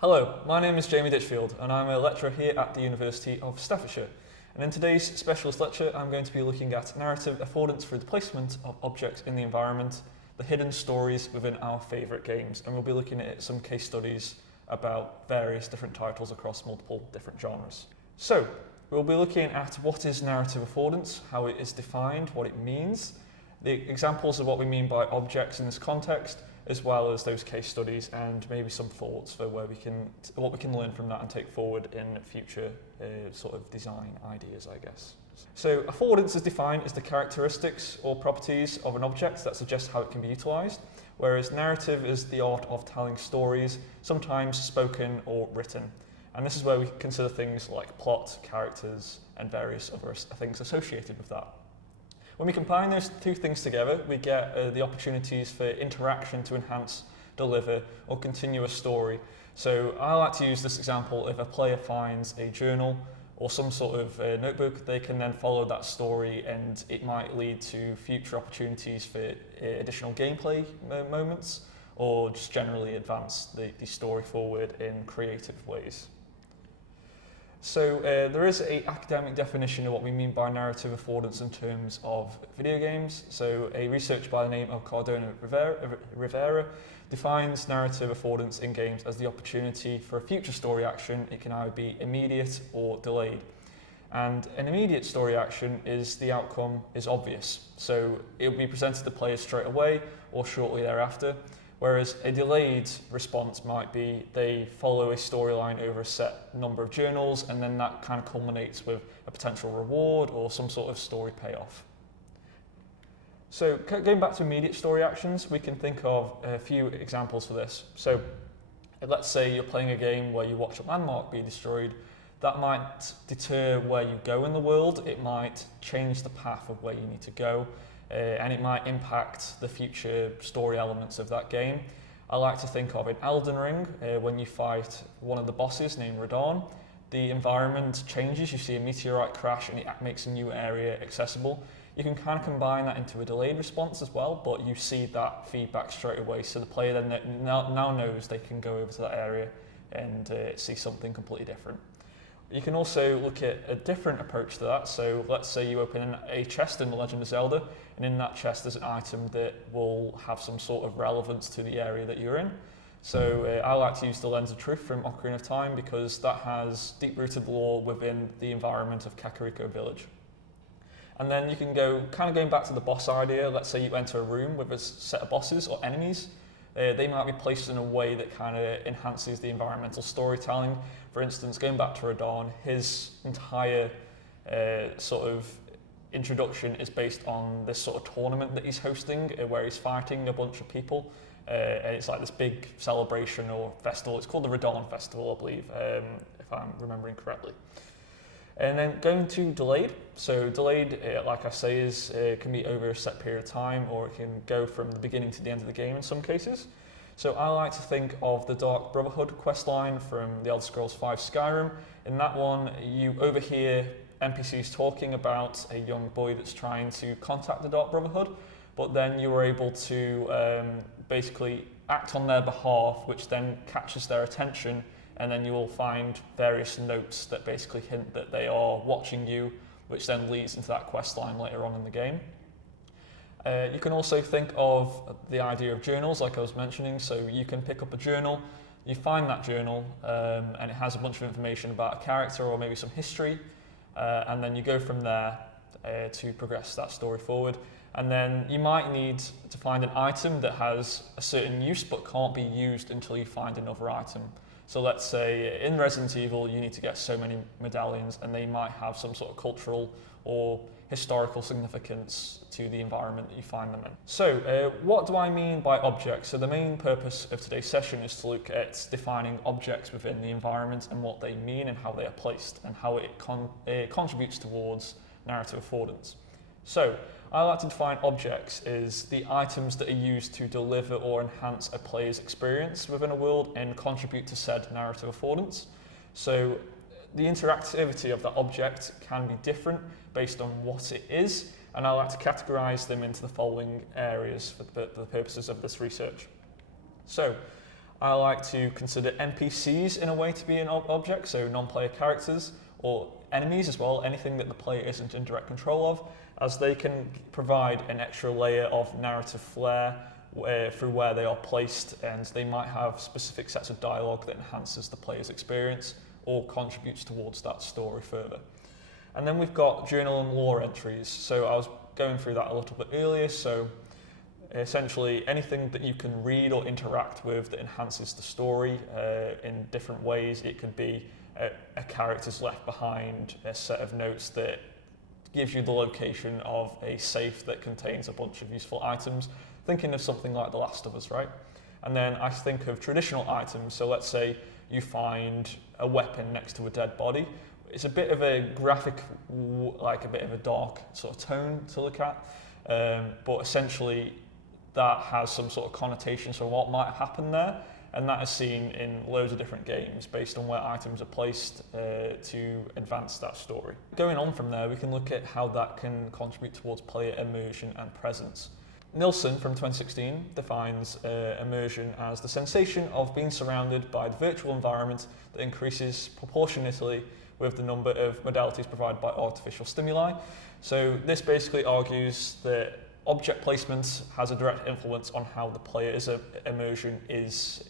Hello, my name is Jaimie Ditchfield and I'm a lecturer here at the University of Staffordshire. And in today's specialist lecture, I'm going to be looking at narrative affordance through the placement of objects in the environment, the hidden stories within our favourite games, and we'll be looking at some case studies about various different titles across multiple different genres. So, we'll be looking at what is narrative affordance, how it is defined, what it means, the examples of what we mean by objects in this context, as well as those case studies and maybe some thoughts for what we can learn from that and take forward in future sort of design ideas, I guess. So affordance is defined as the characteristics or properties of an object that suggest how it can be utilised, whereas narrative is the art of telling stories, sometimes spoken or written. And this is where we consider things like plot, characters, and various other things associated with that. When we combine those two things together, we get the opportunities for interaction to enhance, deliver, or continue a story. So I like to use this example: if a player finds a journal or some sort of notebook, they can then follow that story, and it might lead to future opportunities for additional gameplay moments, or just generally advance the story forward in creative ways. So there is an academic definition of what we mean by narrative affordance in terms of video games. So a researcher by the name of Cardona Rivera defines narrative affordance in games as the opportunity for a future story action. It can either be immediate or delayed. And an immediate story action is the outcome is obvious. So it will be presented to players straight away or shortly thereafter. Whereas a delayed response might be they follow a storyline over a set number of journals, and then that kind of culminates with a potential reward or some sort of story payoff. So going back to immediate story actions, we can think of a few examples for this. So let's say you're playing a game where you watch a landmark be destroyed. That might deter where you go in the world. It might change the path of where you need to go. And it might impact the future story elements of that game. I like to think of in Elden Ring, when you fight one of the bosses named Radahn, the environment changes, you see a meteorite crash and it makes a new area accessible. You can kind of combine that into a delayed response as well, but you see that feedback straight away, so the player then now knows they can go over to that area and see something completely different. You can also look at a different approach to that. So let's say you open a chest in The Legend of Zelda, and in that chest there's an item that will have some sort of relevance to the area that you're in. So I like to use the Lens of Truth from Ocarina of Time because that has deep-rooted lore within the environment of Kakariko Village. And then you can going back to the boss idea. Let's say you enter a room with a set of bosses or enemies. They might be placed in a way that kind of enhances the environmental storytelling. For instance, going back to Radahn, his entire sort of introduction is based on this sort of tournament that he's hosting, where he's fighting a bunch of people. And it's like this big celebration or festival. It's called the Radahn Festival, I believe, if I'm remembering correctly. And then going to delayed. So delayed, like I say, can be over a set period of time, or it can go from the beginning to the end of the game in some cases. So I like to think of the Dark Brotherhood questline from the Elder Scrolls V Skyrim. In that one, you overhear NPCs talking about a young boy that's trying to contact the Dark Brotherhood, but then you are able to basically act on their behalf, which then catches their attention. And then you will find various notes that basically hint that they are watching you, which then leads into that quest line later on in the game. You can also think of the idea of journals, like I was mentioning. So you can pick up a journal, you find that journal, and it has a bunch of information about a character or maybe some history, and then you go from there to progress that story forward. And then you might need to find an item that has a certain use but can't be used until you find another item. So let's say in Resident Evil you need to get so many medallions, and they might have some sort of cultural or historical significance to the environment that you find them in. So what do I mean by objects? So the main purpose of today's session is to look at defining objects within the environment and what they mean and how they are placed and how it contributes towards narrative affordance. So I like to define objects as the items that are used to deliver or enhance a player's experience within a world and contribute to said narrative affordance. So the interactivity of that object can be different based on what it is, and I like to categorize them into the following areas for the purposes of this research. So I like to consider NPCs in a way to be an object, so non-player characters, or enemies as well, anything that the player isn't in direct control of, as they can provide an extra layer of narrative flair through where they are placed, and they might have specific sets of dialogue that enhances the player's experience or contributes towards that story further. And then we've got journal and lore entries. So I was going through that a little bit earlier. So essentially anything that you can read or interact with that enhances the story in different ways. It could be a character's left behind a set of notes that gives you the location of a safe that contains a bunch of useful items. Thinking of something like The Last of Us, right? And then I think of traditional items. So let's say you find a weapon next to a dead body. It's a bit of a graphic, like a bit of a dark sort of tone to look at, but essentially that has some sort of connotation for what might happen there, and that is seen in loads of different games based on where items are placed to advance that story. Going on from there, we can look at how that can contribute towards player immersion and presence. Nilsson from 2016 defines immersion as the sensation of being surrounded by the virtual environment that increases proportionately with the number of modalities provided by artificial stimuli. So this basically argues that object placement has a direct influence on how the player's immersion is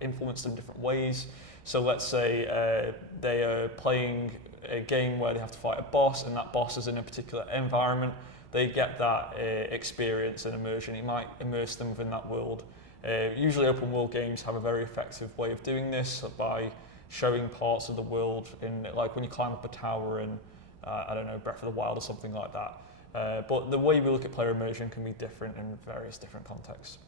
influenced in different ways. So let's say they are playing a game where they have to fight a boss, and that boss is in a particular environment. They get that experience and immersion. It might immerse them within that world. Usually open world games have a very effective way of doing this by showing parts of the world in, like when you climb up a tower in, I don't know, Breath of the Wild or something like that. But the way we look at player immersion can be different in various different contexts.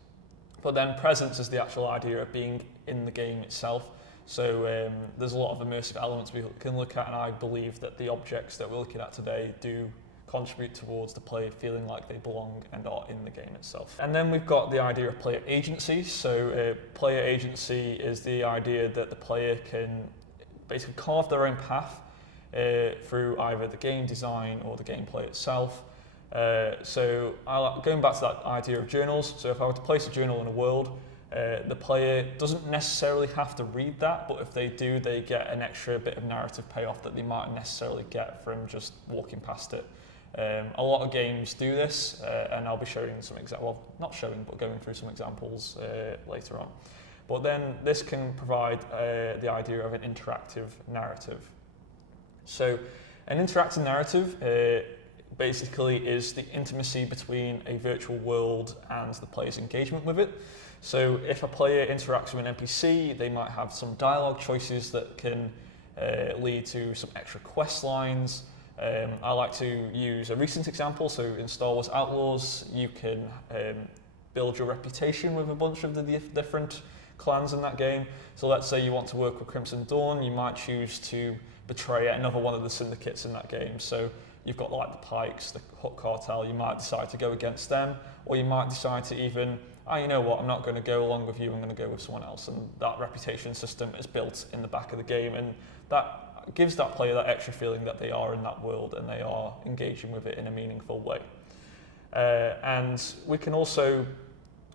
But then presence is the actual idea of being in the game itself. So there's a lot of immersive elements we can look at, and I believe that the objects that we're looking at today do contribute towards the player feeling like they belong and are in the game itself. And then we've got the idea of player agency. So player agency is the idea that the player can basically carve their own path through either the game design or the gameplay itself. So going back to that idea of journals, so if I were to place a journal in a world, the player doesn't necessarily have to read that, but if they do, they get an extra bit of narrative payoff that they might necessarily get from just walking past it. A lot of games do this, and I'll be showing some but going through some examples later on. But then this can provide the idea of an interactive narrative. So an interactive narrative basically is the intimacy between a virtual world and the player's engagement with it. So if a player interacts with an NPC, they might have some dialogue choices that can lead to some extra quest lines. I like to use a recent example. So in Star Wars Outlaws, you can build your reputation with a bunch of the different clans in that game. So let's say you want to work with Crimson Dawn, you might choose to betray another one of the syndicates in that game. So you've got like the Pikes, the Hook Cartel, you might decide to go against them, or you might decide to even, you know what, I'm not going to go along with you, I'm going to go with someone else. And that reputation system is built in the back of the game, and that gives that player that extra feeling that they are in that world and they are engaging with it in a meaningful way. And we can also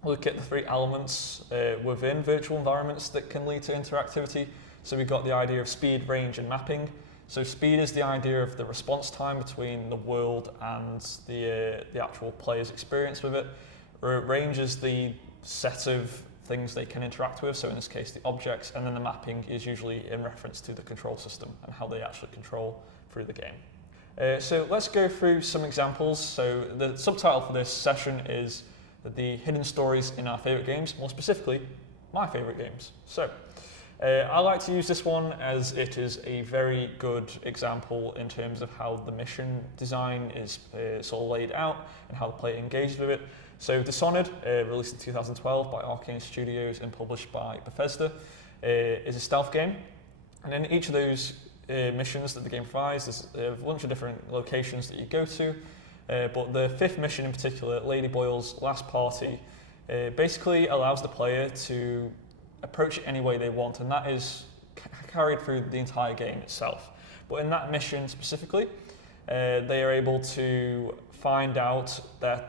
look at the three elements within virtual environments that can lead to interactivity. So we've got the idea of speed, range, and mapping. So speed is the idea of the response time between the world and the actual player's experience with it. Range is the set of things they can interact with, so in this case the objects, and then the mapping is usually in reference to the control system and how they actually control through the game. So let's go through some examples. So the subtitle for this session is the hidden stories in our favourite games, more specifically, my favourite games. So I like to use this one as it is a very good example in terms of how the mission design is sort of laid out and how the player engages with it. So Dishonored, released in 2012 by Arcane Studios and published by Bethesda, is a stealth game. And in each of those missions that the game provides, there's a bunch of different locations that you go to. But the fifth mission in particular, Lady Boyle's Last Party, basically allows the player to approach it any way they want, and that is carried through the entire game itself. But in that mission specifically, they are able to find out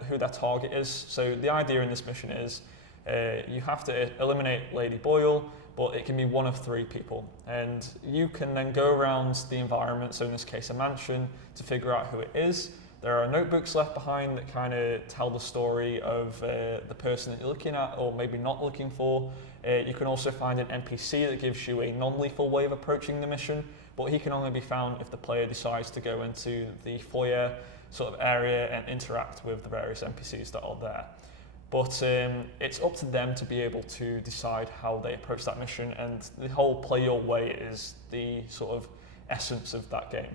who their target is. So the idea in this mission is You have to eliminate Lady Boyle, but it can be one of 3 people. And you can then go around the environment, so in this case a mansion, to figure out who it is. There are notebooks left behind that kind of tell the story of the person that you're looking at or maybe not looking for. You can also find an NPC that gives you a non-lethal way of approaching the mission, but he can only be found if the player decides to go into the foyer sort of area and interact with the various NPCs that are there. But it's up to them to be able to decide how they approach that mission, and the whole play your way is the sort of essence of that game.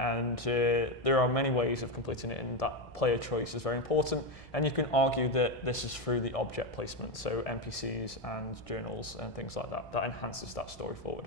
And there are many ways of completing it, and that player choice is very important. And you can argue that this is through the object placement, so NPCs and journals and things like that, that enhances that story forward.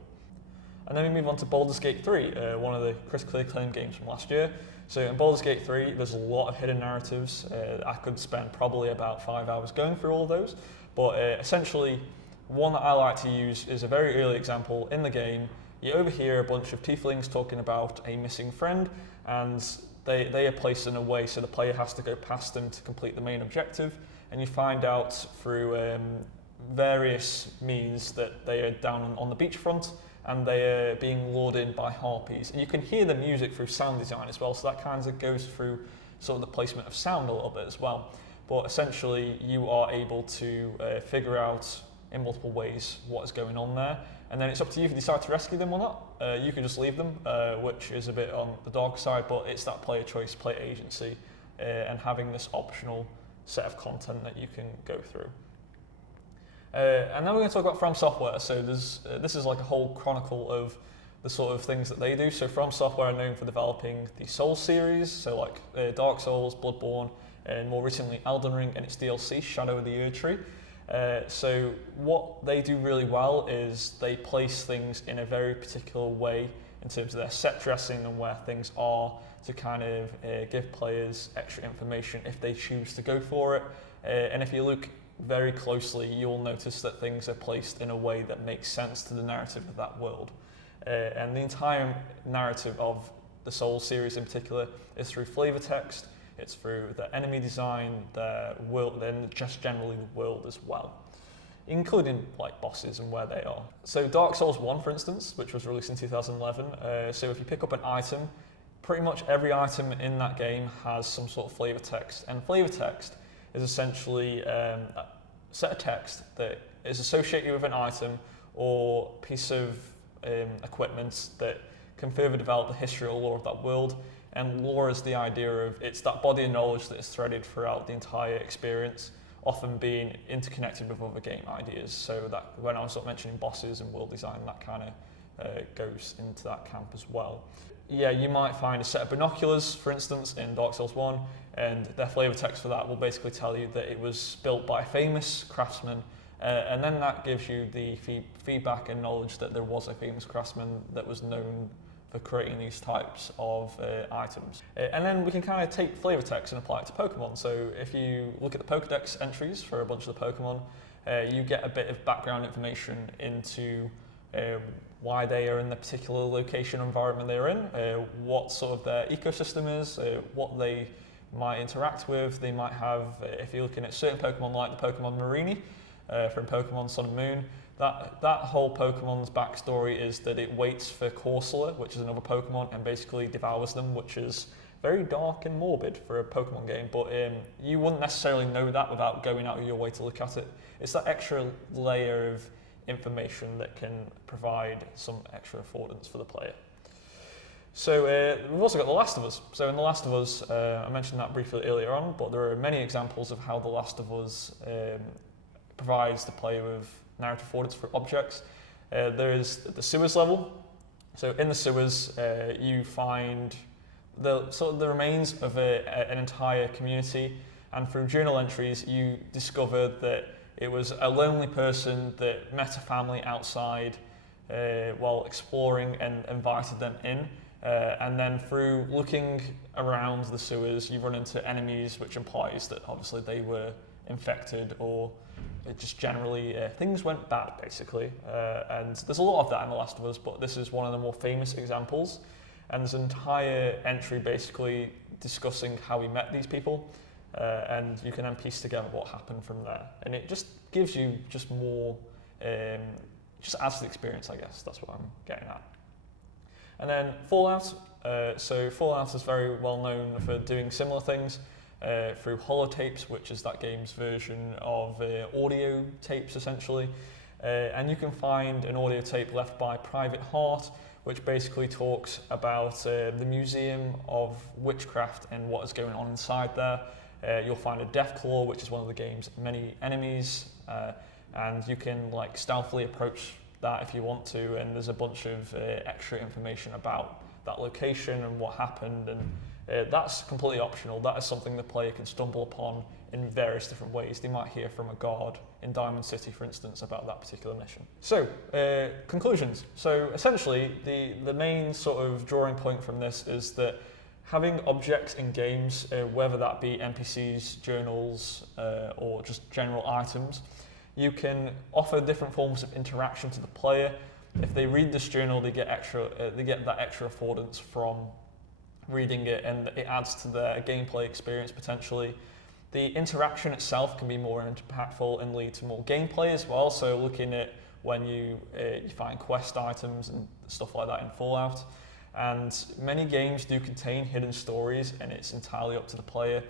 And then we move on to Baldur's Gate 3, one of the critically acclaimed games from last year. So in Baldur's Gate 3, there's a lot of hidden narratives. I could spend probably about 5 hours going through all of those, but essentially, one that I like to use is a very early example in the game. You overhear a bunch of tieflings talking about a missing friend, and they are placed in a way so the player has to go past them to complete the main objective, and you find out through various means that they are down on the beachfront and they are being lured in by harpies. And you can hear the music through sound design as well, so that kind of goes through sort of the placement of sound a little bit as well. But essentially, you are able to figure out in multiple ways what is going on there, and then it's up to you if you decide to rescue them or not. You can just leave them, which is a bit on the dark side, but it's that player choice, player agency, and having this optional set of content that you can go through. And then we're going to talk about From Software. So this is like a whole chronicle of the sort of things that they do. So From Software are known for developing the Souls series, so like Dark Souls, Bloodborne, and more recently Elden Ring and its DLC, Shadow of the Erdtree. So what they do really well is they place things in a very particular way in terms of their set dressing and where things are to kind of give players extra information if they choose to go for it. And if you look very closely, you'll notice that things are placed in a way that makes sense to the narrative of that world. And the entire narrative of the Souls series in particular is through flavor text, it's through the enemy design, the world, and just generally the world as well, including like bosses and where they are. So Dark Souls 1, for instance, which was released in 2011, so if you pick up an item, pretty much every item in that game has some sort of flavor text, and flavor text is essentially a set of text that is associated with an item or piece of equipment that can further develop the history or lore of that world. And lore is the idea of, it's that body of knowledge that is threaded throughout the entire experience, often being interconnected with other game ideas. So that when I was sort of mentioning bosses and world design, that kind of goes into that camp as well. Yeah, you might find a set of binoculars, for instance, in Dark Souls 1, and their flavor text for that will basically tell you that it was built by a famous craftsman, and then that gives you the feedback and knowledge that there was a famous craftsman that was known for creating these types of items. And then we can kind of take flavor text and apply it to Pokemon. So if you look at the Pokedex entries for a bunch of the Pokemon, you get a bit of background information into why they are in the particular location or environment they're in, what sort of their ecosystem is, what they might interact with. They might have, if you're looking at certain Pokemon like the Pokemon Marini from Pokemon Sun and Moon, that whole Pokemon's backstory is that it waits for Corsola, which is another Pokemon, and basically devours them, which is very dark and morbid for a Pokemon game, but you wouldn't necessarily know that without going out of your way to look at it. It's that extra layer of information that can provide some extra affordance for the player. So we've also got The Last of Us. So in The Last of Us, I mentioned that briefly earlier on, but there are many examples of how The Last of Us provides the player with narrative affordance for objects. There is the sewers level. So in the sewers, you find the remains of an entire community, and through journal entries, you discover that it was a lonely person that met a family outside while exploring and invited them in. And then through looking around the sewers, you run into enemies, which implies that obviously they were infected or just generally things went bad, basically. And there's a lot of that in The Last of Us, but this is one of the more famous examples. And there's an entire entry basically discussing how we met these people. and you can then piece together what happened from there. And it just gives you just more, just adds to the experience, I guess. That's what I'm getting at. And then Fallout. So Fallout is very well known for doing similar things through holotapes, which is that game's version of audio tapes, essentially. And you can find an audio tape left by Private Heart, which basically talks about the Museum of Witchcraft and what is going on inside there. You'll find a Deathclaw, which is one of the game's many enemies, and you can like stealthily approach that if you want to, and there's a bunch of extra information about that location and what happened, and that's completely optional. That is something the player can stumble upon in various different ways. They might hear from a guard in Diamond City, for instance, about that particular mission. So, conclusions. So essentially, the main sort of drawing point from this is that having objects in games, whether that be NPCs, journals, or just general items, you can offer different forms of interaction to the player. If they read this journal, they get that extra affordance from reading it, and it adds to their gameplay experience potentially. The interaction itself can be more impactful and lead to more gameplay as well. So looking at when you find quest items and stuff like that in Fallout. And many games do contain hidden stories, and it's entirely up to the player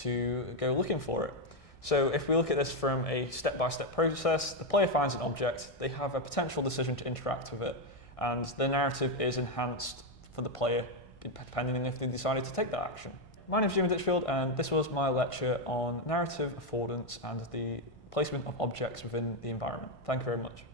to go looking for it. So if we look at this from a step-by-step process, the player finds an object, they have a potential decision to interact with it, and the narrative is enhanced for the player depending on if they decided to take that action. My name is Jaimie Ditchfield, and this was my lecture on narrative affordance and the placement of objects within the environment. Thank you very much.